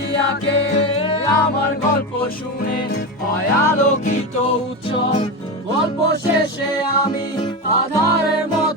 ছবি আঁকে আমার গল্প শুনে হয় আলোকিত উৎসব। গল্প শেষে আমি আধারের মতো